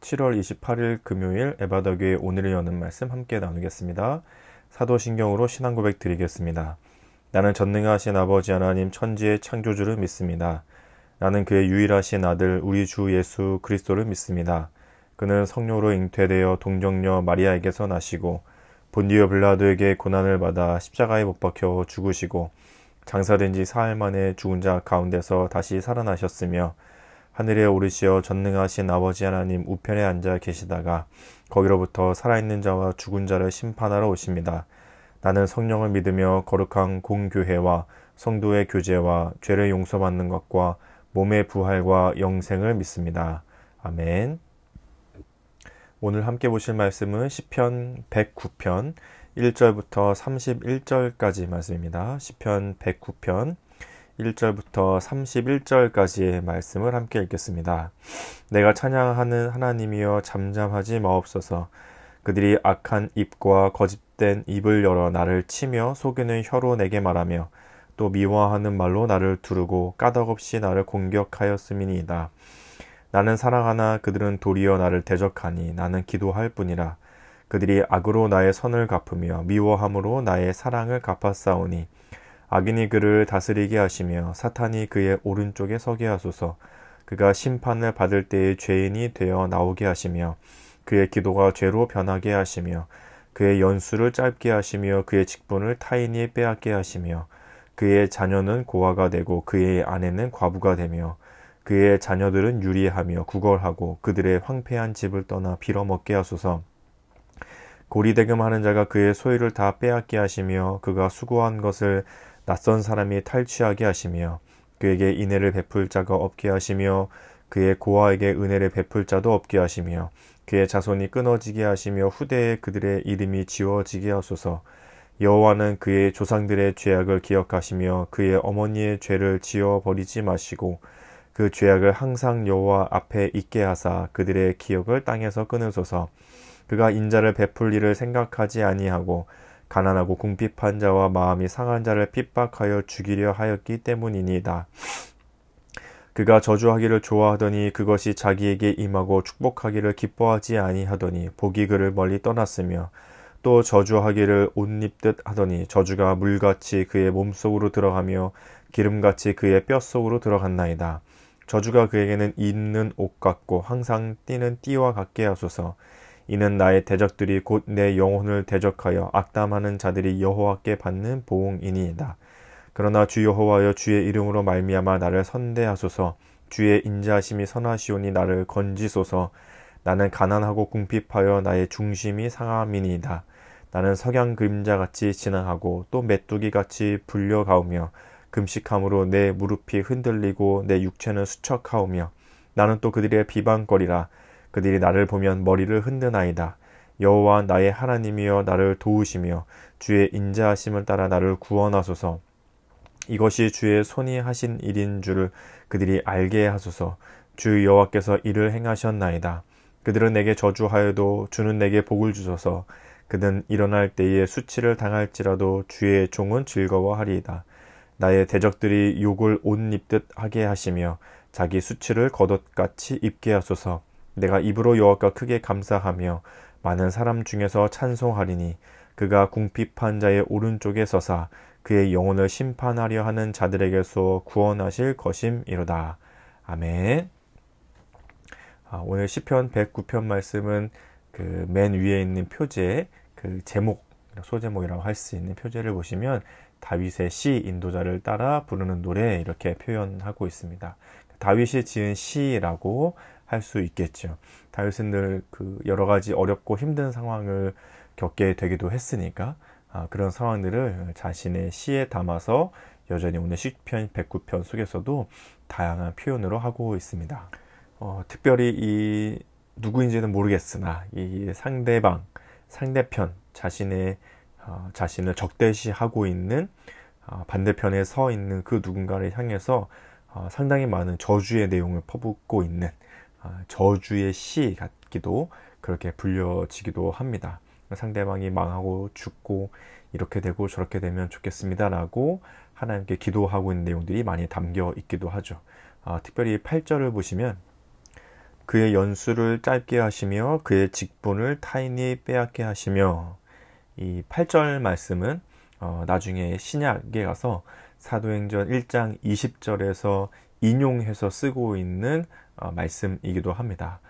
7월 28일 금요일 에바더교회 오늘을 여는 말씀 함께 나누겠습니다. 사도신경으로 신앙고백 드리겠습니다. 나는 전능하신 아버지 하나님 천지의 창조주를 믿습니다. 나는 그의 유일하신 아들 우리 주 예수 그리스도를 믿습니다. 그는 성령으로 잉태되어 동정녀 마리아에게서 나시고 본디오 빌라도에게 고난을 받아 십자가에 못 박혀 죽으시고 장사된 지 사흘 만에 죽은 자 가운데서 다시 살아나셨으며 하늘에 오르시어 전능하신 아버지 하나님 우편에 앉아 계시다가 거기로부터 살아있는 자와 죽은 자를 심판하러 오십니다. 나는 성령을 믿으며 거룩한 공교회와 성도의 교제와 죄를 용서받는 것과 몸의 부활과 영생을 믿습니다. 아멘. 오늘 함께 보실 말씀은 시편 109편 1절부터 31절까지 말씀입니다. 시편 109편 1절부터 31절까지의 말씀을 함께 읽겠습니다. 내가 찬양하는 하나님이여 잠잠하지 마옵소서. 그들이 악한 입과 거짓된 입을 열어 나를 치며 속이는 혀로 내게 말하며 또 미워하는 말로 나를 두르고 까닭없이 나를 공격하였음이니이다. 나는 사랑하나 그들은 도리어 나를 대적하니 나는 기도할 뿐이라. 그들이 악으로 나의 선을 갚으며 미워함으로 나의 사랑을 갚았사오니 악인이 그를 다스리게 하시며 사탄이 그의 오른쪽에 서게 하소서. 그가 심판을 받을 때에 죄인이 되어 나오게 하시며 그의 기도가 죄로 변하게 하시며 그의 연수를 짧게 하시며 그의 직분을 타인이 빼앗게 하시며 그의 자녀는 고아가 되고 그의 아내는 과부가 되며 그의 자녀들은 유리하며 구걸하고 그들의 황폐한 집을 떠나 빌어먹게 하소서. 고리대금하는 자가 그의 소유를 다 빼앗게 하시며 그가 수고한 것을 낯선 사람이 탈취하게 하시며 그에게 인애를 베풀 자가 없게 하시며 그의 고아에게 은혜를 베풀 자도 없게 하시며 그의 자손이 끊어지게 하시며 후대에 그들의 이름이 지워지게 하소서. 여호와는 그의 조상들의 죄악을 기억하시며 그의 어머니의 죄를 지워버리지 마시고 그 죄악을 항상 여호와 앞에 있게 하사 그들의 기억을 땅에서 끊으소서. 그가 인자를 베풀 일을 생각하지 아니하고 가난하고 궁핍한 자와 마음이 상한 자를 핍박하여 죽이려 하였기 때문이니이다. 그가 저주하기를 좋아하더니 그것이 자기에게 임하고 축복하기를 기뻐하지 아니하더니 복이 그를 멀리 떠났으며 또 저주하기를 옷 입듯 하더니 저주가 물같이 그의 몸속으로 들어가며 기름같이 그의 뼛속으로 들어갔나이다. 저주가 그에게는 입는 옷 같고 항상 띠는 띠와 같게 하소서. 이는 나의 대적들이 곧 내 영혼을 대적하여 악담하는 자들이 여호와께 받는 보응이니이다. 그러나 주 여호와여 주의 이름으로 말미암아 나를 선대하소서. 주의 인자하심이 선하시오니 나를 건지소서. 나는 가난하고 궁핍하여 나의 중심이 상함이니이다. 나는 석양 그림자같이 지나가고 또 메뚜기같이 불려가오며 금식함으로 내 무릎이 흔들리고 내 육체는 수척하오며 나는 또 그들의 비방거리라. 그들이 나를 보면 머리를 흔드나이다. 여호와 나의 하나님이여 나를 도우시며 주의 인자하심을 따라 나를 구원하소서. 이것이 주의 손이 하신 일인 줄을 그들이 알게 하소서. 주 여호와께서 이를 행하셨나이다. 그들은 내게 저주하여도 주는 내게 복을 주소서. 그는 일어날 때에 수치를 당할지라도 주의 종은 즐거워하리이다. 나의 대적들이 욕을 옷 입듯 하게 하시며 자기 수치를 겉옷같이 입게 하소서. 내가 입으로 여호와께 크게 감사하며 많은 사람 중에서 찬송하리니 그가 궁핍한 자의 오른쪽에 서사 그의 영혼을 심판하려 하는 자들에게서 구원하실 것임이로다. 아멘. 오늘 시편 109편 말씀은 그 맨 위에 있는 표제 그 제목 소제목이라고 할 수 있는 표제를 보시면 다윗의 시 인도자를 따라 부르는 노래 이렇게 표현하고 있습니다. 다윗이 지은 시라고 할 수 있겠죠. 다윗은 늘 그 여러 가지 어렵고 힘든 상황을 겪게 되기도 했으니까 그런 상황들을 자신의 시에 담아서 여전히 오늘 시편 109편 속에서도 다양한 표현으로 하고 있습니다. 특별히 이 누구인지는 모르겠으나 이 상대편 자신을 적대시하고 있는 반대편에 서 있는 그 누군가를 향해서 상당히 많은 저주의 내용을 퍼붓고 있는 저주의 시 같기도 그렇게 불려지기도 합니다. 상대방이 망하고 죽고 이렇게 되고 저렇게 되면 좋겠습니다 라고 하나님께 기도하고 있는 내용들이 많이 담겨 있기도 하죠. 특별히 8절을 보시면 그의 연수를 짧게 하시며 그의 직분을 타인이 빼앗게 하시며, 이 8절 말씀은 나중에 신약에 가서 사도행전 1장 20절에서 인용해서 쓰고 있는 말씀이기도 합니다.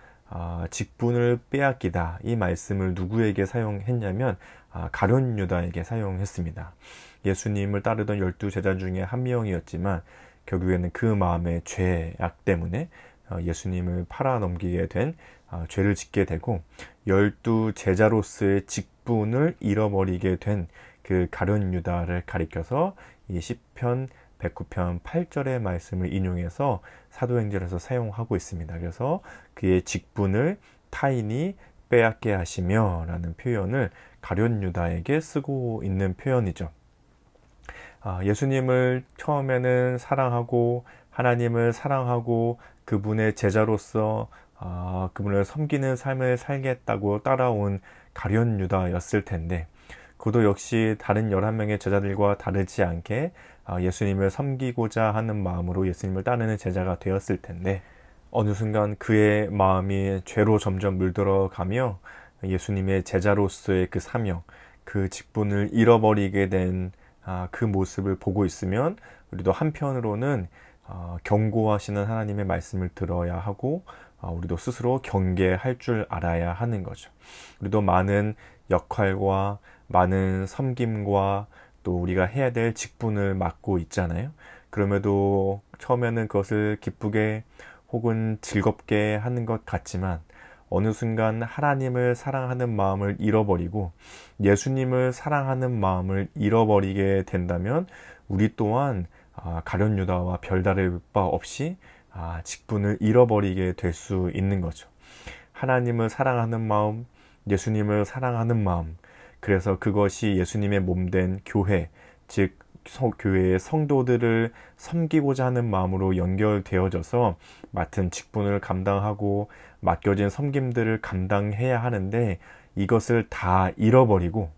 직분을 빼앗기다, 이 말씀을 누구에게 사용했냐면 가룟 유다에게 사용했습니다. 예수님을 따르던 12제자 중에 한 명이었지만 결국에는 그 마음의 죄악 때문에 예수님을 팔아넘기게 된, 죄를 짓게 되고 12제자로서의 직분을 잃어버리게 된 그 가룟 유다를 가리켜서 이 시편 109편 8절의 말씀을 인용해서 사도행전에서 사용하고 있습니다. 그래서 그의 직분을 타인이 빼앗게 하시며 라는 표현을 가룟 유다에게 쓰고 있는 표현이죠. 예수님을 처음에는 사랑하고 하나님을 사랑하고 그분의 제자로서 그분을 섬기는 삶을 살겠다고 따라온 가룟 유다였을 텐데, 그도 역시 다른 11명의 제자들과 다르지 않게 예수님을 섬기고자 하는 마음으로 예수님을 따르는 제자가 되었을 텐데, 어느 순간 그의 마음이 죄로 점점 물들어가며 예수님의 제자로서의 그 사명, 그 직분을 잃어버리게 된 그 모습을 보고 있으면 우리도 한편으로는 경고하시는 하나님의 말씀을 들어야 하고 우리도 스스로 경계할 줄 알아야 하는 거죠. 우리도 많은 역할과 많은 섬김과 또 우리가 해야 될 직분을 맡고 있잖아요. 그럼에도 처음에는 그것을 기쁘게 혹은 즐겁게 하는 것 같지만 어느 순간 하나님을 사랑하는 마음을 잃어버리고 예수님을 사랑하는 마음을 잃어버리게 된다면 우리 또한 가룟 유다와 별다를 바 없이 직분을 잃어버리게 될 수 있는 거죠. 하나님을 사랑하는 마음, 예수님을 사랑하는 마음, 그래서 그것이 예수님의 몸된 교회, 즉 교회의 성도들을 섬기고자 하는 마음으로 연결되어져서 맡은 직분을 감당하고 맡겨진 섬김들을 감당해야 하는데, 이것을 다 잃어버리고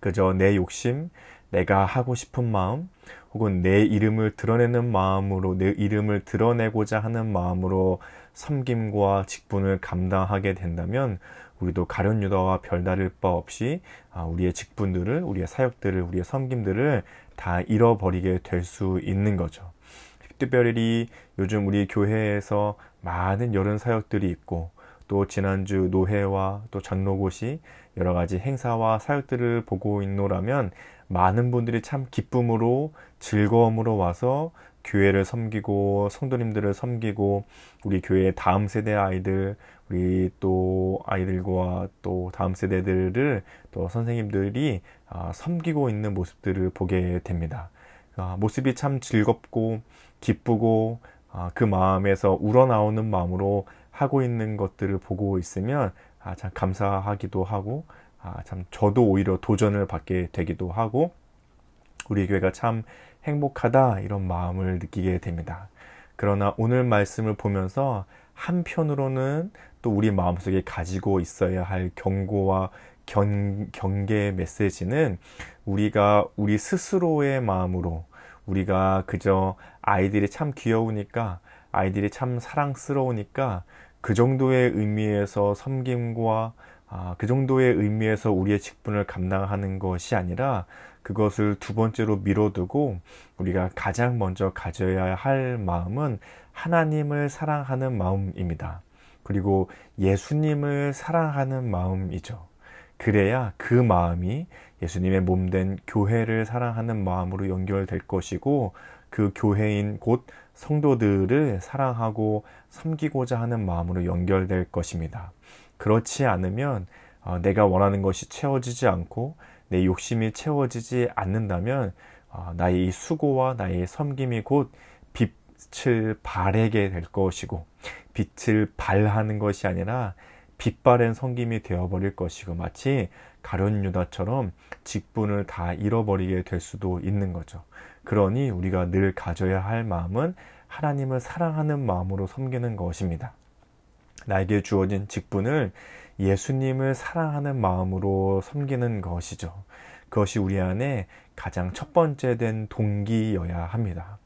그저 내 욕심, 내가 하고 싶은 마음, 혹은 내 이름을 드러내는 마음으로, 내 이름을 드러내고자 하는 마음으로 섬김과 직분을 감당하게 된다면 우리도 가룟 유다와 별다를 바 없이 우리의 직분들을, 우리의 사역들을, 우리의 섬김들을 다 잃어버리게 될 수 있는 거죠. 특별히 요즘 우리 교회에서 많은 여름 사역들이 있고, 또 지난주 노회와 또 장로고시 여러 가지 행사와 사역들을 보고 있노라면 많은 분들이 참 기쁨으로, 즐거움으로 와서 교회를 섬기고 성도님들을 섬기고 우리 교회의 다음 세대 아이들, 우리 또 아이들과 또 다음 세대들을 또 선생님들이 섬기고 있는 모습들을 보게 됩니다. 모습이 참 즐겁고 기쁘고 그 마음에서 우러나오는 마음으로 하고 있는 것들을 보고 있으면 참 감사하기도 하고 참 저도 오히려 도전을 받게 되기도 하고 우리 교회가 참 행복하다, 이런 마음을 느끼게 됩니다. 그러나 오늘 말씀을 보면서 한편으로는 또 우리 마음속에 가지고 있어야 할 경고와 경계 메시지는, 우리가 우리 스스로의 마음으로, 우리가 그저 아이들이 참 귀여우니까, 아이들이 참 사랑스러우니까 그 정도의 의미에서 섬김과 그 정도의 의미에서 우리의 직분을 감당하는 것이 아니라, 그것을 두 번째로 미뤄두고 우리가 가장 먼저 가져야 할 마음은 하나님을 사랑하는 마음입니다. 그리고 예수님을 사랑하는 마음이죠. 그래야 그 마음이 예수님의 몸된 교회를 사랑하는 마음으로 연결될 것이고, 그 교회인 곧 성도들을 사랑하고 섬기고자 하는 마음으로 연결될 것입니다. 그렇지 않으면 내가 원하는 것이 채워지지 않고 내 욕심이 채워지지 않는다면 나의 이 수고와 나의 섬김이 곧 빛을 발하게 될 것이고, 빛을 발하는 것이 아니라 빛바랜 섬김이 되어버릴 것이고, 마치 가룟 유다처럼 직분을 다 잃어버리게 될 수도 있는 거죠. 그러니 우리가 늘 가져야 할 마음은 하나님을 사랑하는 마음으로 섬기는 것입니다. 나에게 주어진 직분을 예수님을 사랑하는 마음으로 섬기는 것이죠. 그것이 우리 안에 가장 첫 번째 된 동기여야 합니다.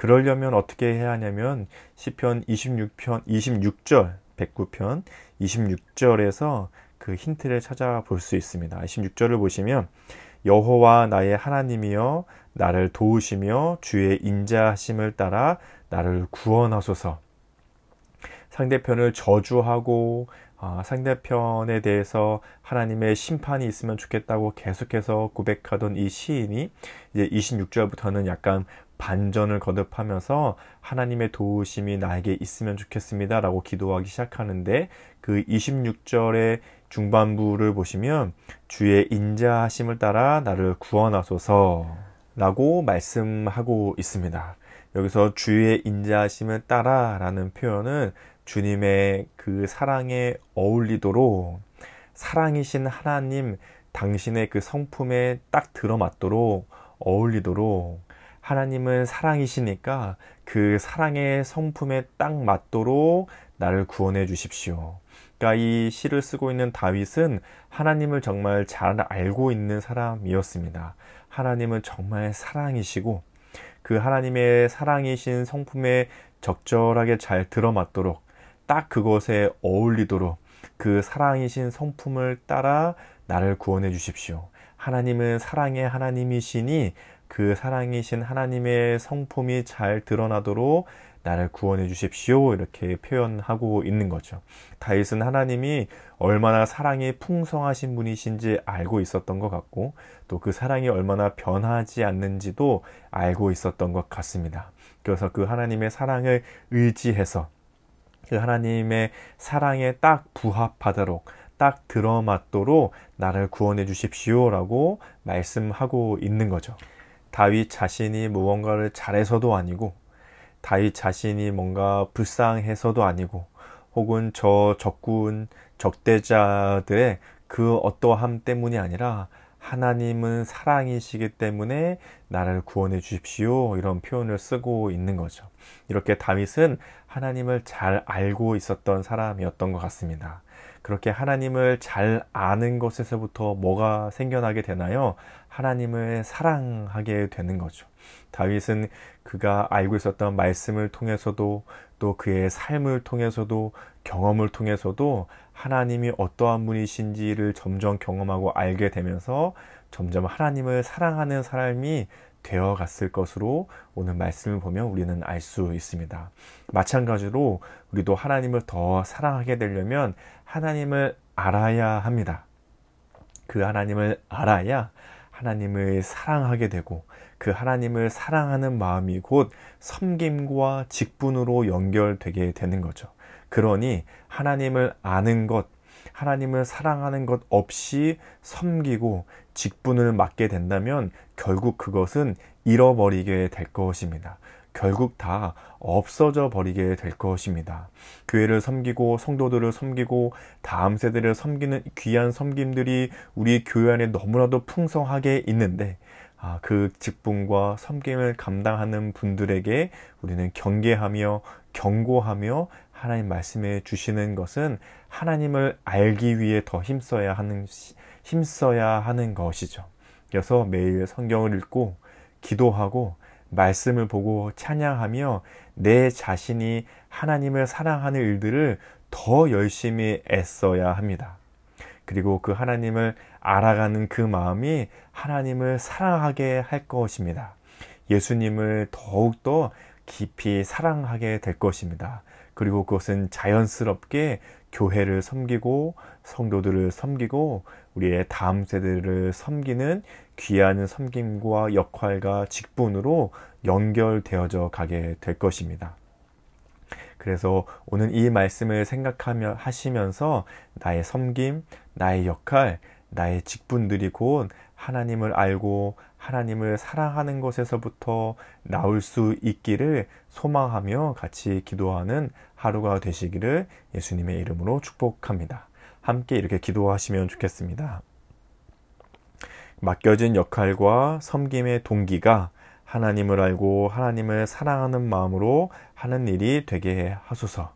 그러려면 어떻게 해야 하냐면 시편 26절 109편 26절에서 그 힌트를 찾아볼 수 있습니다. 26절을 보시면 여호와 나의 하나님이여 나를 도우시며 주의 인자하심을 따라 나를 구원하소서. 상대편을 저주하고 상대편에 대해서 하나님의 심판이 있으면 좋겠다고 계속해서 고백하던 이 시인이 이제 26절부터는 약간 반전을 거듭하면서 하나님의 도우심이 나에게 있으면 좋겠습니다 라고 기도하기 시작하는데, 그 26절의 중반부를 보시면 주의 인자하심을 따라 나를 구원하소서 라고 말씀하고 있습니다. 여기서 주의 인자하심을 따라 라는 표현은 주님의 그 사랑에 어울리도록, 사랑이신 하나님 당신의 그 성품에 딱 들어맞도록 어울리도록, 하나님은 사랑이시니까 그 사랑의 성품에 딱 맞도록 나를 구원해 주십시오. 그러니까 이 시를 쓰고 있는 다윗은 하나님을 정말 잘 알고 있는 사람이었습니다. 하나님은 정말 사랑이시고 그 하나님의 사랑이신 성품에 적절하게 잘 들어맞도록, 딱 그것에 어울리도록 그 사랑이신 성품을 따라 나를 구원해 주십시오. 하나님은 사랑의 하나님이시니 그 사랑이신 하나님의 성품이 잘 드러나도록 나를 구원해 주십시오. 이렇게 표현하고 있는 거죠. 다윗은 하나님이 얼마나 사랑이 풍성하신 분이신지 알고 있었던 것 같고, 또 그 사랑이 얼마나 변하지 않는지도 알고 있었던 것 같습니다. 그래서 그 하나님의 사랑을 의지해서 그 하나님의 사랑에 딱 부합하도록, 딱 들어맞도록 나를 구원해 주십시오 라고 말씀하고 있는 거죠. 다윗 자신이 무언가를 잘해서도 아니고, 다윗 자신이 뭔가 불쌍해서도 아니고, 혹은 저 적군, 적대자들의 그 어떠함 때문이 아니라 하나님은 사랑이시기 때문에 나를 구원해 주십시오, 이런 표현을 쓰고 있는 거죠. 이렇게 다윗은 하나님을 잘 알고 있었던 사람이었던 것 같습니다. 그렇게 하나님을 잘 아는 것에서부터 뭐가 생겨나게 되나요? 하나님을 사랑하게 되는 거죠. 다윗은 그가 알고 있었던 말씀을 통해서도, 또 그의 삶을 통해서도, 경험을 통해서도 하나님이 어떠한 분이신지를 점점 경험하고 알게 되면서 점점 하나님을 사랑하는 삶이 되어갔을 것으로 오늘 말씀을 보면 우리는 알 수 있습니다. 마찬가지로 우리도 하나님을 더 사랑하게 되려면 하나님을 알아야 합니다. 그 하나님을 알아야 하나님을 사랑하게 되고, 그 하나님을 사랑하는 마음이 곧 섬김과 직분으로 연결되게 되는 거죠. 그러니 하나님을 아는 것, 하나님을 사랑하는 것 없이 섬기고 직분을 맡게 된다면 결국 그것은 잃어버리게 될 것입니다. 결국 다 없어져 버리게 될 것입니다. 교회를 섬기고 성도들을 섬기고 다음 세대를 섬기는 귀한 섬김들이 우리 교회 안에 너무나도 풍성하게 있는데, 그 직분과 섬김을 감당하는 분들에게 우리는 경계하며 경고하며 하나님 말씀해 주시는 것은 하나님을 알기 위해 더 힘써야 하는 것이죠. 그래서 매일 성경을 읽고 기도하고 말씀을 보고 찬양하며 내 자신이 하나님을 사랑하는 일들을 더 열심히 애써야 합니다. 그리고 그 하나님을 알아가는 그 마음이 하나님을 사랑하게 할 것입니다. 예수님을 더욱더 깊이 사랑하게 될 것입니다. 그리고 그것은 자연스럽게 교회를 섬기고 성도들을 섬기고 우리의 다음 세대를 섬기는 귀한 섬김과 역할과 직분으로 연결되어져 가게 될 것입니다. 그래서 오늘 이 말씀을 생각하며 하시면서 나의 섬김, 나의 역할, 나의 직분들이 곧 하나님을 알고 하나님을 사랑하는 것에서부터 나올 수 있기를 소망하며 같이 기도하는 하루가 되시기를 예수님의 이름으로 축복합니다. 함께 이렇게 기도하시면 좋겠습니다. 맡겨진 역할과 섬김의 동기가 하나님을 알고 하나님을 사랑하는 마음으로 하는 일이 되게 하소서.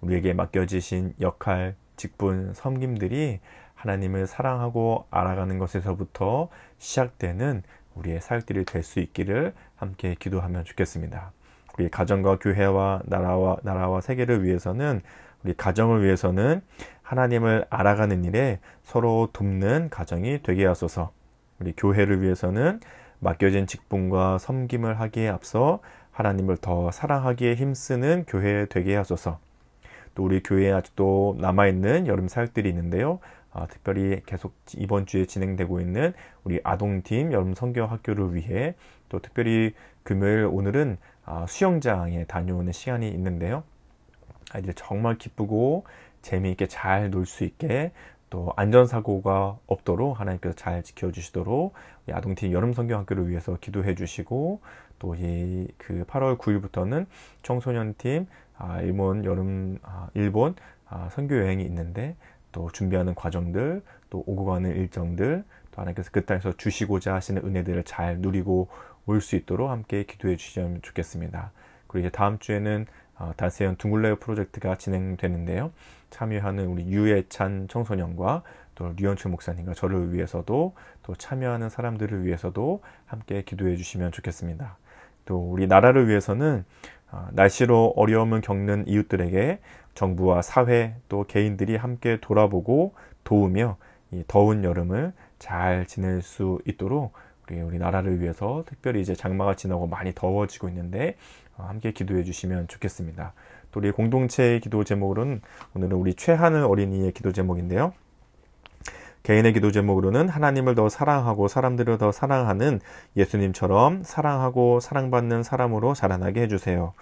우리에게 맡겨지신 역할, 직분, 섬김들이 하나님을 사랑하고 알아가는 것에서부터 시작되는 우리의 사역들이 될 수 있기를 함께 기도하면 좋겠습니다. 우리 가정과 교회와 나라와 세계를 위해서는, 우리 가정을 위해서는 하나님을 알아가는 일에 서로 돕는 가정이 되게 하소서. 우리 교회를 위해서는 맡겨진 직분과 섬김을 하기에 앞서 하나님을 더 사랑하기에 힘쓰는 교회 되게 하소서. 또 우리 교회에 아직도 남아있는 여름 사역들이 있는데요. 특별히 계속 이번 주에 진행되고 있는 우리 아동팀 여름 성경학교를 위해, 또 특별히 금요일 오늘은 수영장에 다녀오는 시간이 있는데요. 아이들 정말 기쁘고 재미있게 잘 놀 수 있게, 또 안전사고가 없도록 하나님께서 잘 지켜주시도록 아동팀 여름 성경학교를 위해서 기도해 주시고, 또 그 8월 9일부터는 청소년팀 일본 선교 여행이 있는데, 또 준비하는 과정들, 또 오고 가는 일정들, 또 하나님께서 그 땅에서 주시고자 하시는 은혜들을 잘 누리고 올 수 있도록 함께 기도해 주시면 좋겠습니다. 그리고 이제 다음 주에는 달세연 둥글레오 프로젝트가 진행되는데요. 참여하는 우리 유해찬 청소년과 또 류현철 목사님과 저를 위해서도, 또 참여하는 사람들을 위해서도 함께 기도해 주시면 좋겠습니다. 또 우리 나라를 위해서는 날씨로 어려움을 겪는 이웃들에게 정부와 사회 또 개인들이 함께 돌아보고 도우며 이 더운 여름을 잘 지낼 수 있도록 우리 나라를 위해서, 특별히 이제 장마가 지나고 많이 더워지고 있는데 함께 기도해 주시면 좋겠습니다. 또 우리 공동체의 기도 제목으로는 오늘은 우리 최하늘 어린이의 기도 제목인데요. 개인의 기도 제목으로는 하나님을 더 사랑하고 사람들을 더 사랑하는 예수님처럼 사랑하고 사랑받는 사람으로 자라나게 해주세요.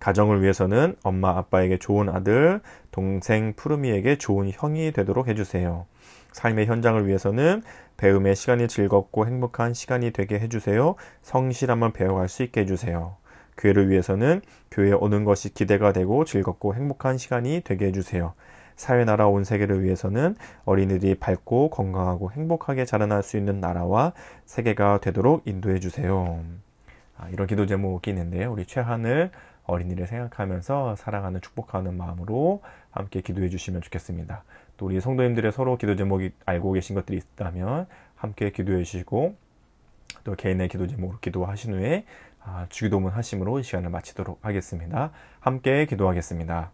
가정을 위해서는 엄마 아빠에게 좋은 아들, 동생 푸르미에게 좋은 형이 되도록 해주세요. 삶의 현장을 위해서는 배움의 시간이 즐겁고 행복한 시간이 되게 해주세요. 성실함을 배워갈 수 있게 해주세요. 교회를 위해서는 교회에 오는 것이 기대가 되고 즐겁고 행복한 시간이 되게 해주세요. 사회, 나라, 온 세계를 위해서는 어린이들이 밝고 건강하고 행복하게 자라날 수 있는 나라와 세계가 되도록 인도해 주세요. 이런 기도 제목이 있는데요. 우리 최하늘 어린이를 생각하면서 사랑하는 축복하는 마음으로 함께 기도해 주시면 좋겠습니다. 또 우리 성도님들의 서로 기도 제목이 알고 계신 것들이 있다면 함께 기도해 주시고, 또 개인의 기도 제목으로 기도하신 후에 주기도문 하심으로 이 시간을 마치도록 하겠습니다. 함께 기도하겠습니다.